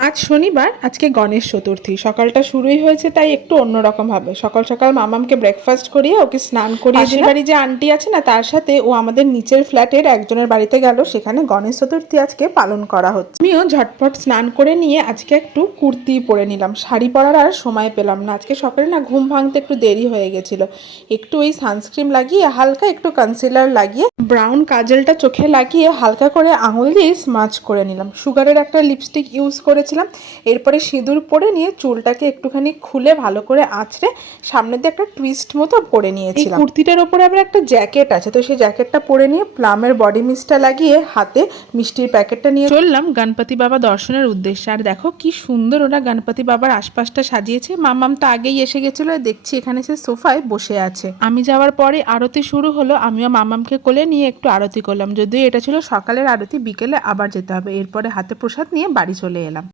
আজ শনিবার, আজকে গণেশ চতুর্থী। সকালটা শুরুই হয়েছে তাই একটু অন্যরকম ভাবে। সকাল সকাল মামামকে ব্রেকফাস্ট করিয়ে ওকে স্নান করিয়ে পাশের বাড়ি যে আন্টি আছে না, তার সাথে ও আমাদের নিচের ফ্ল্যাটের একজনের বাড়িতে গেল। সেখানে গণেশ চতুর্থী আজকে পালন করা হচ্ছে। আমিও ঝটপট স্নান করে নিয়ে আজকে একটু কুর্তি পরে নিলাম। শাড়ি পরার আর সময় পেলাম না। আজকে সকালে না ঘুম ভাঙতে একটু দেরি হয়ে গেছিল। একটু ওই সানস্ক্রিন লাগিয়ে হালকা একটু কনসিলার লাগিয়ে ব্রাউন কাজলটা চোখে লাগিয়ে হালকা করে আঙুল দিয়ে স্মাচ করে নিলাম। সুগারের একটা লিপস্টিক ইউজ করেছিলাম। এরপরে সিঁদুর পরে নিয়ে চুলটাকে একটুখানি খুলে ভালো করে আঁচড়ে সামনে দিয়ে একটা টুইস্ট মতো পরে নিয়েছিলাম। এই কুর্তিটার ওপরে আবার একটা জ্যাকেট আছে, তো সেই জ্যাকেটটা পরে নিয়ে প্লামের বডি মিস্টটা লাগিয়ে হাতে মিষ্টির প্যাকেটটা নিয়ে চললাম গণপতি বাবা দর্শনের উদ্দেশ্যে। আর দেখো কি সুন্দর ওরা গণপতি বাবার আশপাশটা সাজিয়েছে। মামাম তো আগেই এসে গেছিল, দেখছি এখানে সে সোফায় বসে আছে। আমি যাওয়ার পরে আরতি শুরু হলো। আমিও মামামকে কোলে নিয়ে একটু আরতি করলাম। যদিও এটা ছিল সকালের আরতি, বিকেলে আবার যেতে হবে। এরপরে হাতে প্রসাদ নিয়ে বাড়ি চলে এলাম।